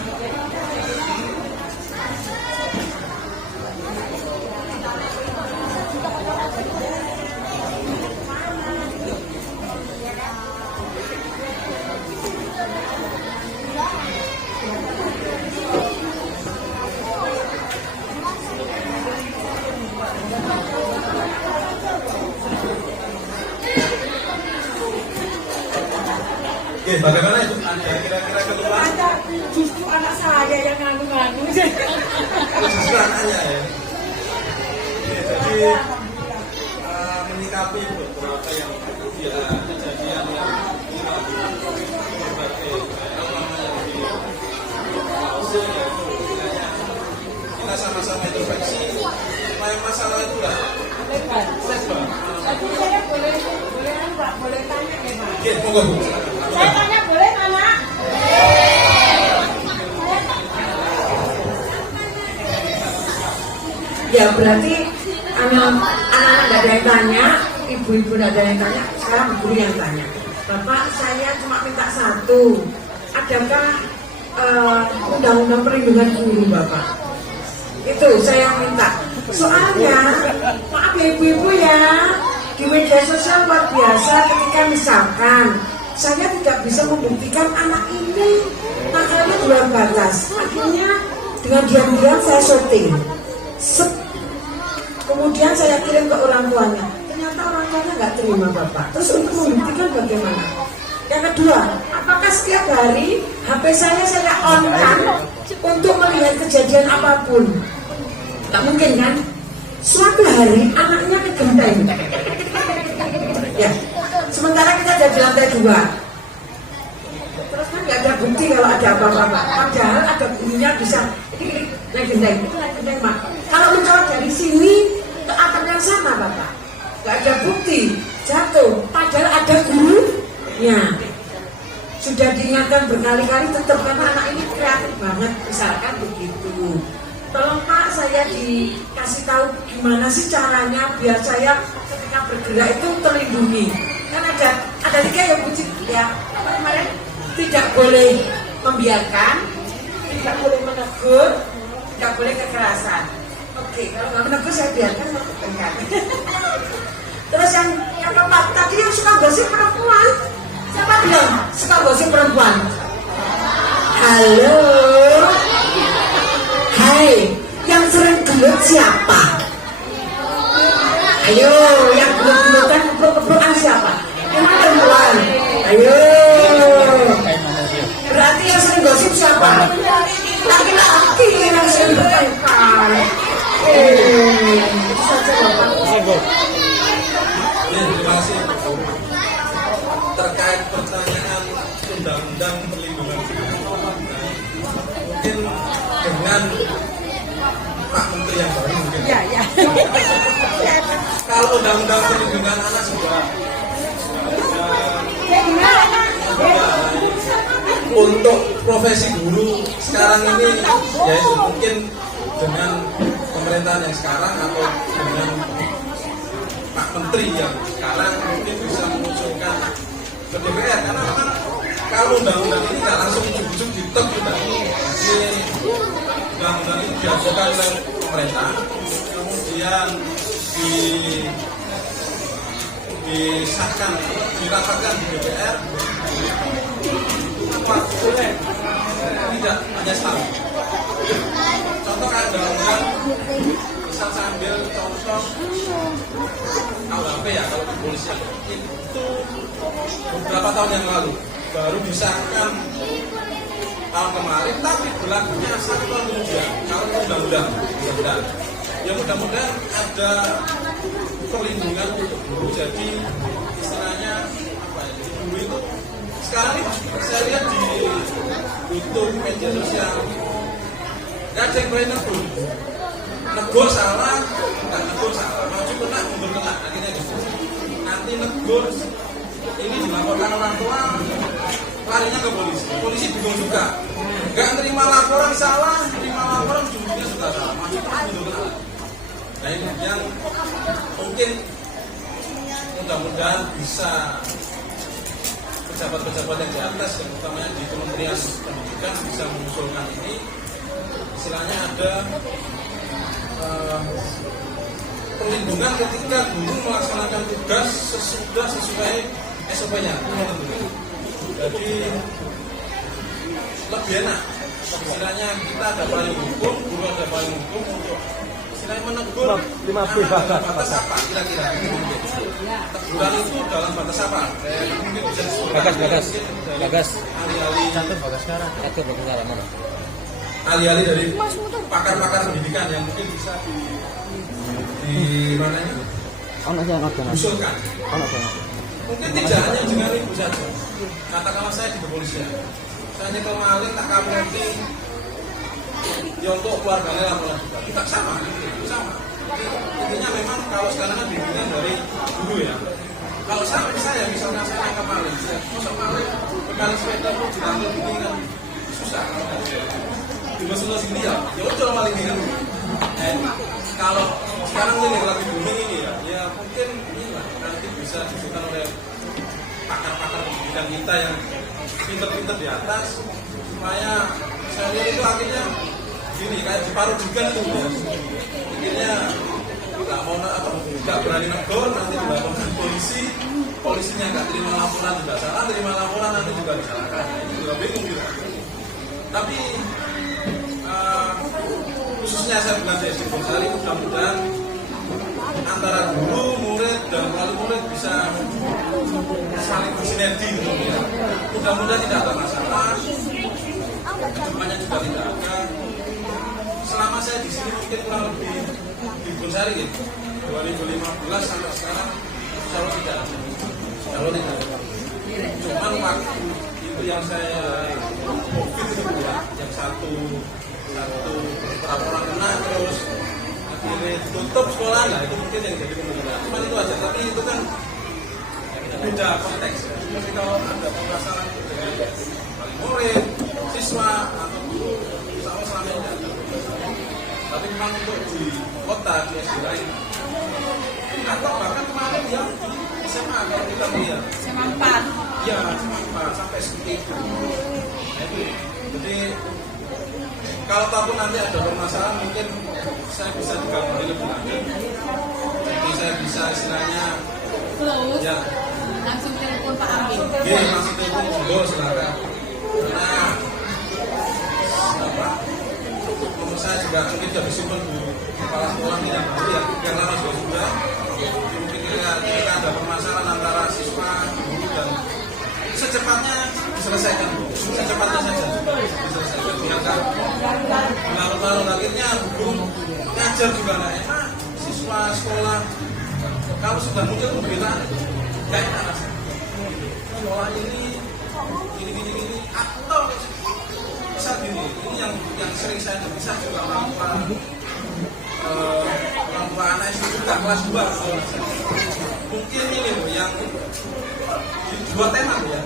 Oke, bagaimana itu? Ada kira-kira keluhan? Ada, justru anak saya yang nganu-nganu. Justru anaknya ya. Jadi menyikapi beberapa yang kejadian yang berbagai kita sama-sama introspeksi supaya masalah itu lah. Tapi saya boleh tanya ya Pak? Oke, monggo Bu. Saya tanya boleh Mama? Ya berarti anak-anak tidak ada yang tanya, ibu-ibu tidak ada yang tanya, sekarang guru yang tanya. Bapak saya cuma minta satu, adakah undang-undang perlindungan guru Bapak. Itu saya minta. Soalnya maaf ya ibu-ibu ya, di media sosial luar biasa ketika misalkan saya tidak bisa membuktikan anak ini nakalnya di luar batas, akhirnya dengan diam-diam saya syuting. Kemudian saya kirim ke orang tuanya, ternyata orang tuanya nggak terima Bapak. Terus untuk membuktikan bagaimana? Yang kedua, apakah setiap hari HP saya on-kan untuk melihat kejadian apapun? Tak mungkin kan? Suatu hari anaknya kegenteng. Ya, sementara kita ada di lantai 2. Terus kan nggak ada bukti kalau ada apa-apa. Padahal ada bunyinya bisa naik genteng. Itu naik genteng Mak. Kalau mencolok dari sini ke atap yang sama Bapak, nggak ada bukti jatuh. Padahal ada gurunya. Sudah diingatkan berkali-kali tetap karena anak ini kreatif banget. Misalkan begitu. Tolong Pak, saya dikasih tahu gimana sih caranya biar saya ketika bergerak itu terlindungi. Kan ada 3 ya Bu Cik, ya. Apa kemarin? Tidak boleh membiarkan, tidak boleh menegur, tidak boleh kekerasan. Oke, kalau nggak menegur saya biarkan melakukan. Terus yang keempat, tadi yang suka gosip perempuan. Siapa bilang suka gosip perempuan? Halo. Hai, yang sering gelut siapa? Ayo, yang gelut-gelutan keprok-keprokan siapa? Emang perempuan. Ayo. Berarti yang sering gosip siapa? Laki-laki yang sering bertengkar. Saja Bapak. Terima kasih. Terkait pertanyaan undang-undang perlindungan mungkin dengan Pak Menteri yang baru mungkin. Ya. Kalau undang-undang perlindungan anak sudah untuk profesi guru sekarang ini, yaitu mungkin dengan pemerintahan yang sekarang atau dengan Pak Menteri yang sekarang mungkin bisa mengusulkan ke DPR, karena memang kalau undang-undang ini nggak langsung ujung-ujung ditek undang-undang ini diajukan oleh pemerintah, kemudian disahkan, dirapatkan di DPR, tidak hanya setahun. Contoh kayak undang-undang, misal saya ambil contoh KUHP ya, kalau di kepolisian itu beberapa tahun yang lalu baru disahkan tahun kemarin, tapi berlakunya 1 tahun kemudian. Kalau undang-undang, ya mudah-mudahan ada perlindungan untuk guru. Jadi istilahnya apa ya? Jadi guru itu sekarang ini saya lihat di YouTube, media sosial, nggak ada yang berani negur salah, nggak negur salah, maju kena, mundur kena, akhirnya gitu. Nanti negur ini dilaporkan orang tua, larinya ke polisi. Polisi bingung juga, nggak terima laporan salah, terima laporan ujungnya sudah salah, maju kena, mundur kena. Nah ini yang mungkin mudah-mudahan bisa pejabat-pejabat yang di atas, yang utamanya di Kementerian Pendidikan bisa mengusulkan ini. Istilahnya ada perlindungan ketika guru melaksanakan tugas sesuai SOP-nya. Jadi lebih enak. Istilahnya kita ada payung hukum, guru ada payung hukum untuk istilahnya menegur dalam batas apa kira-kira. Teguran itu dalam batas apa? Mungkin bisa Bagas. Alih-alih dari pakar-pakar pendidikan yang mungkin bisa di mana ini usulkan. Mungkin tidak hanya dengan ibu saja. Katakanlah saya di kepolisian, saya nyekel maling tak kamuti, ya untuk keluarganya laporan juga. Kita sama. Intinya memang kalau sekarang kan bimbingan dari guru ya. Kalau saya misalnya saya nangkap maling, masuk maling, bekal sepeda pun ditangkap ini kan susah. Di masalah sini ya udah maling ini kan. Kalau sekarang ini lagi booming ini ya mungkin inilah nanti bisa disebutkan oleh pakar-pakar pendidikan kita yang pinter-pinter di atas supaya akhirnya gini kayak diparudikan itu ya. Akhirnya nggak mau nggak berani negor, nanti dilaporkan polisinya nggak terima laporan juga salah, terima laporan nanti juga disalahkan. Itu juga bingung gitu. Tapi khususnya saya bilang di SD Bonsari, mudah-mudahan antara guru, murid dan wali murid bisa saling bersinergi gitu ya. Mudah-mudahan tidak ada masalah, kedepannya juga tidak ada. Selama saya di sini mungkin kurang lebih di Bonsari gitu, 2015 sampai sekarang selalu tidak. Cuman waktu itu yang saya COVID itu ya, yang satu laporan kena terus akhirnya tutup sekolah, nah itu mungkin yang jadi pembelajaran. Cuma itu aja, tapi itu kan beda konteks ya. Tapi kalau ada permasalahan dengan wali murid, siswa atau guru, insya Allah selama ini ada. Tapi memang untuk di kota, di SD lain, atau bahkan kemarin ya di SMA kalau kita lihat SMA 4. ya SMA 4 sampai seperti itu. Nah, itu jadi kalau tahu nanti ada permasalahan mungkin saya bisa digabungkan lebih lanjut. Jadi saya bisa istilahnya Close. ya Langsung telepon Pak Amin. oke langsung telepon monggo silakan. Karena apa? Nomor saya juga mungkin sudah disimpan di kepala sekolah ini yang baru ya, yang lama juga sudah. Mungkin kita ada permasalahan antara siswa, guru dan secepatnya diselesaikan, secepatnya saja diselesaikan. Biarkan larut-larut akhirnya guru ngajar juga nggak enak, siswa sekolah kalau sudah muncul pemberitaan itu nggak enak rasanya. Sekolah ini gini atau misal gini, ini yang sering saya bisa juga orang tua anak itu juga kelas 2 mungkin ini loh yang dua tema ya.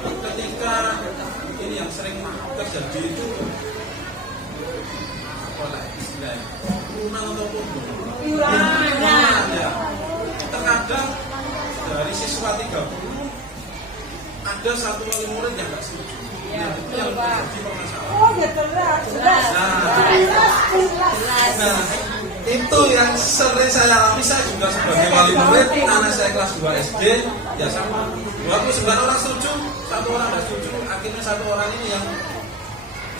Ketika ini yang sering terjadi itu apa lah istilahnya kurang ataupun ya. Terkadang dari siswa 30 ada satu wali murid yang nggak setuju. Nah, itu yang menjadi permasalahan. Oh ya jelas. Nah, itu yang sering saya alami. Saya juga sebagai wali murid, anak saya kelas 2 SD, ya sama 29 orang setuju, satu orang nggak setuju. Akhirnya satu orang ini yang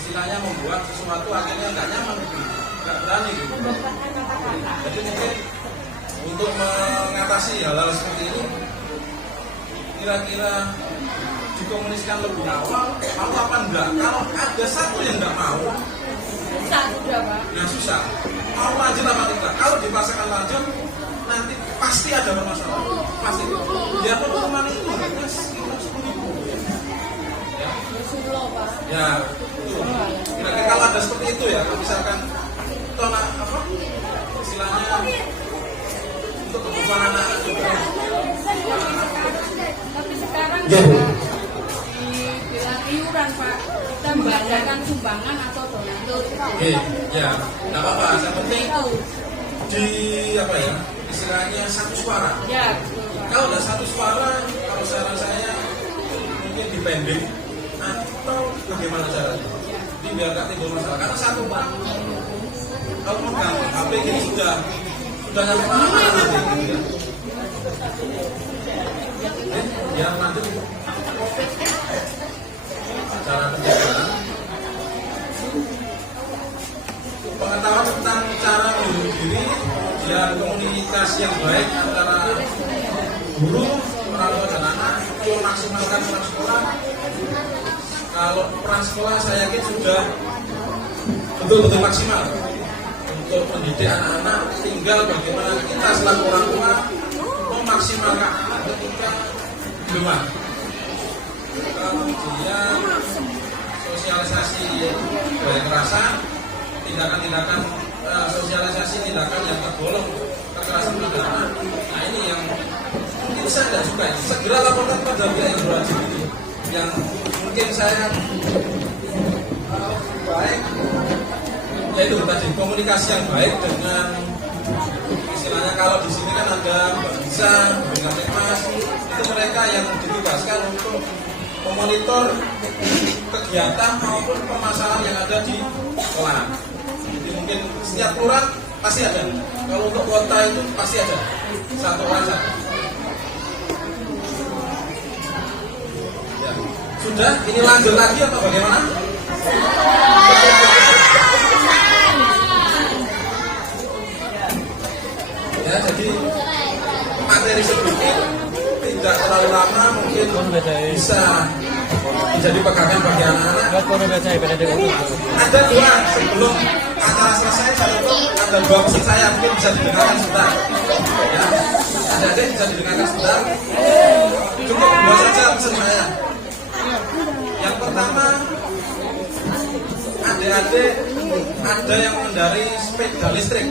istilahnya membuat sesuatu akhirnya nggak nyaman, nggak berani gitu. Jadi mungkin untuk mengatasi hal-hal seperti ini, kira-kira dikomunikasikan lebih awal, mau apa enggak? Kalau ada satu yang enggak mau, nah susah. Mau lanjut apa tidak? Kalau dipaksakan lanjut, nanti pasti ada permasalahan. Pasti. Biarpun hukuman itu hanya sekitar 10.000. Ya, itu. Kira-kira kalau ada seperti itu ya, kalau misalkan tolak apa? Istilahnya untuk kebutuhan anak-anak juga. Tapi sekarang dibilang iuran Pak, kita mengadakan sumbangan atau donatur. Oke, ya, nggak apa-apa. Yang penting di apa ya, istilahnya satu suara. Ya. Kalau nggak satu suara, kalau saran saya mungkin dipending atau bagaimana caranya? Jadi biar nggak timbul masalah. Karena satu Pak, kalau megang HP ini sudah nyampe mana-mana nanti, gitu ya. Ya lanjut. Cara penjagaan, pengetahuan tentang cara melindungi diri, dan komunikasi yang baik antara guru, orang tua dan anak, memaksimalkan peran sekolah. Kalau peran sekolah saya yakin sudah betul-betul maksimal untuk mendidik anak-anak. Tinggal bagaimana kita selaku orang tua memaksimalkan anak ketika di rumah. Kemudian sosialisasi budaya kekerasan, tindakan-tindakan sosialisasi tindakan yang tergolong kekerasan pada anak. Nah ini yang mungkin saya tidak suka. Segera laporkan pada pihak yang berwajib ini. Yang mungkin saya baik, yaitu tadi komunikasi yang baik dengan istilahnya kalau di sini kan ada Mbak Bisa, dengan Mas, itu mereka yang ditugaskan untuk memonitor kegiatan maupun permasalahan yang ada di sekolahan. Jadi mungkin setiap kelurahan pasti ada. Kalau untuk kota itu pasti ada satu orang satu. Ya. Sudah, ini lanjut lagi atau bagaimana? Ya, jadi materi sedikit, tidak terlalu lama, mungkin bisa menjadi pegangan bagi anak-anak. Ada dua sebelum acara selesai, ada dua pesan saya mungkin bisa didengarkan sebentar. Ya, adik-adik bisa didengarkan sebentar. Cukup dua saja pesan saya. Yang pertama, adik-adik ada yang mengendari sepeda listrik.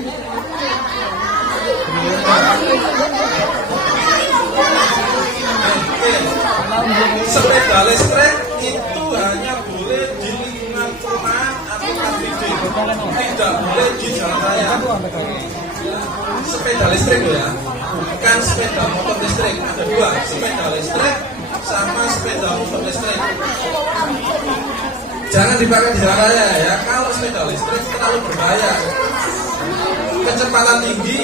Sepeda listrik itu hanya boleh di lingkungan perumahan atau KTP, tidak boleh di jalan raya. Sepeda listrik ya, bukan sepeda motor listrik. Ada dua, sepeda listrik sama sepeda motor listrik. Jangan dipakai di jalan raya ya. Kalau sepeda listrik terlalu berbahaya. Kecepatan tinggi,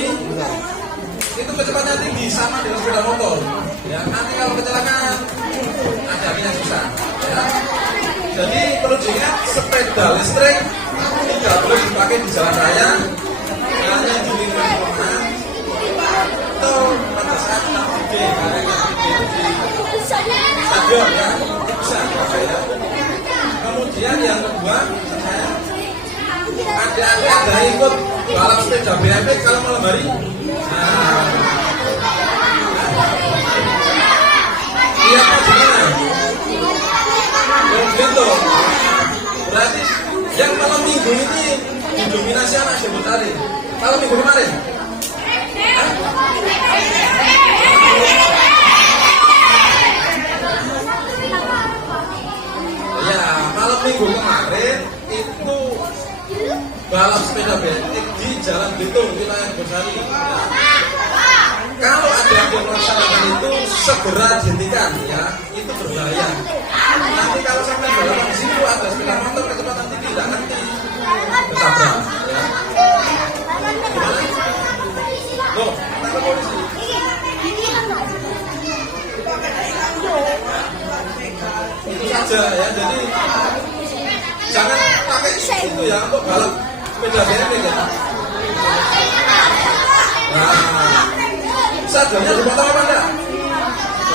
itu kecepatan tinggi sama dengan sepeda motor. Ya, nanti kalau kecelakaan ada yang susah. Ya. Jadi perlu diingat, sepeda listrik tidak boleh dipakai di jalan raya, hanya di lingkungan perumahan atau pada saat di stadion ya, bisa dipakai ya. Kemudian yang kedua, ada ikut balap sepeda BMX kalau malam hari. Iya, gimana? Gitu. Berarti yang malam minggu ini didominasi anak sebut tadi. Malam minggu kemarin. Ya, malam minggu kemarin itu balap sepeda BMX di Jalan Belitung, wilayah Bosari. Kalau ada yang melaksanakan itu segera dihentikan ya, itu berbahaya. Nanti kalau sampai balapan di situ ada sepeda motor kecepatan tinggi, tidak ngerti ketabrak ya. Loh, tangkap polisi. Itu saja ya, jadi jangan pakai itu ya untuk balap sepeda BMX ya. Nah, sadarnya dipotong apa enggak?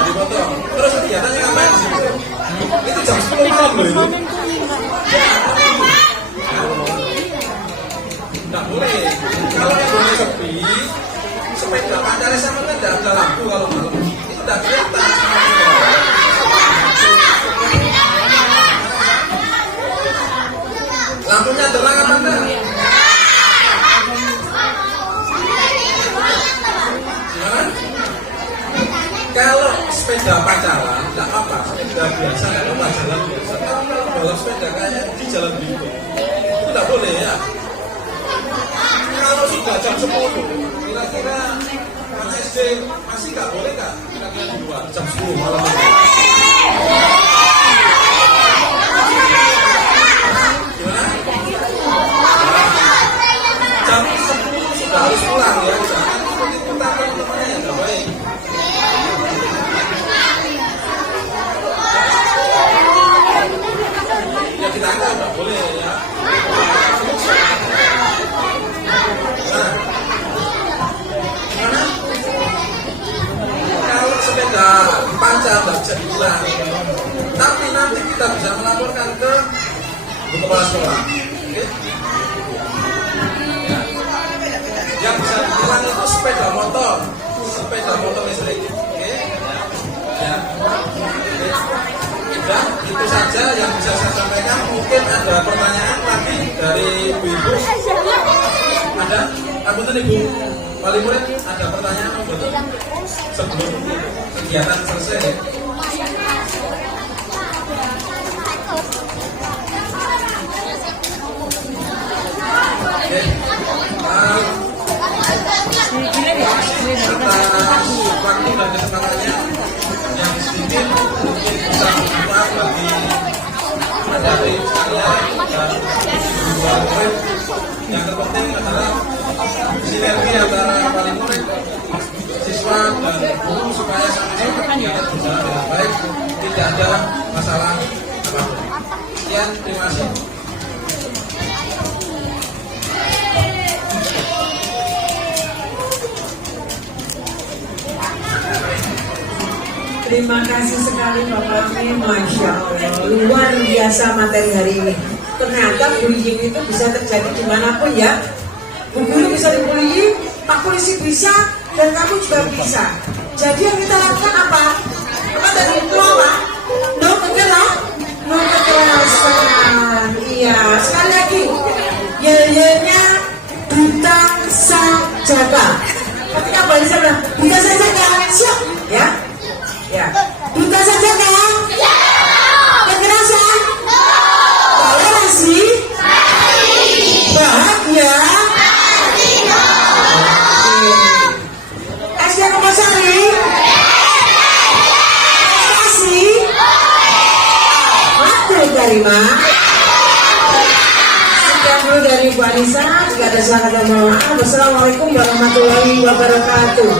Dipotong. Terus kegiatannya ngapain di sini? Itu jam 10 malam loh itu. Nggak boleh. Kalau yang boleh sepi, sepeda pacarnya sama kan tidak ada lampu kalau malam. Itu tidak kelihatan. Lampunya terang apa enggak? Kalau sepeda pacaran, tidak apa, sepeda biasa, kalau jalan biasa. Kalau balap sepeda kayak di Jalan Belitung, itu tidak boleh ya. Kalau sudah jam 10, kira-kira anak SD masih nggak boleh nggak? Kira-kira di luar jam 10 malam. Gimana? Jam 10 sudah harus pulang ya. Jangan itu teman-temannya yang nggak baik. Ya kita anggap nggak boleh ya. Nah, gimana? Kalau sepeda panca nggak bisa diulang, tapi nanti kita bisa melaporkan ke kepala sekolah. Okay? Ya. Yang bisa diulang itu sepeda motor listrik. Okay? Ya. Dan itu saja yang bisa saya sampaikan. Mungkin ada pertanyaan lagi dari ibu-ibu. Ada? Aku tuh ibu wali murid ada pertanyaan betul sebelum kegiatan selesai. Oke. Atas waktu dan kesempatannya yang sedikit mungkin bisa bermanfaat bagi adik-adik sekalian dan dan murid. Yang terpenting adalah sinergi antara wali murid, siswa dan guru supaya sama-sama kita berjalan dengan baik, tidak ada masalah apapun. Sekian, terima kasih. Terima kasih sekali Bapak Amin, Masya Allah, luar biasa materi hari ini. Ternyata bullying itu bisa terjadi dimanapun ya. Bu guru bisa dibullying, Pak polisi bisa, dan kamu juga bisa. Jadi yang kita lakukan apa? Apa tadi itu apa? No kekerasan. Iya, sekali lagi. Yeyenya buta sajaga. Ketika Mbak Lisa bilang, buta sajaga, siap, ya. Ya, buta saja kan? Ya. Kekerasan? Toleransi? Bahagia? SD Kemosari? Kasih? Waktu terima. Sekian dulu dari Bu Anissa. Jika ada salah dan mohon maaf. Wassalamualaikum warahmatullahi wabarakatuh.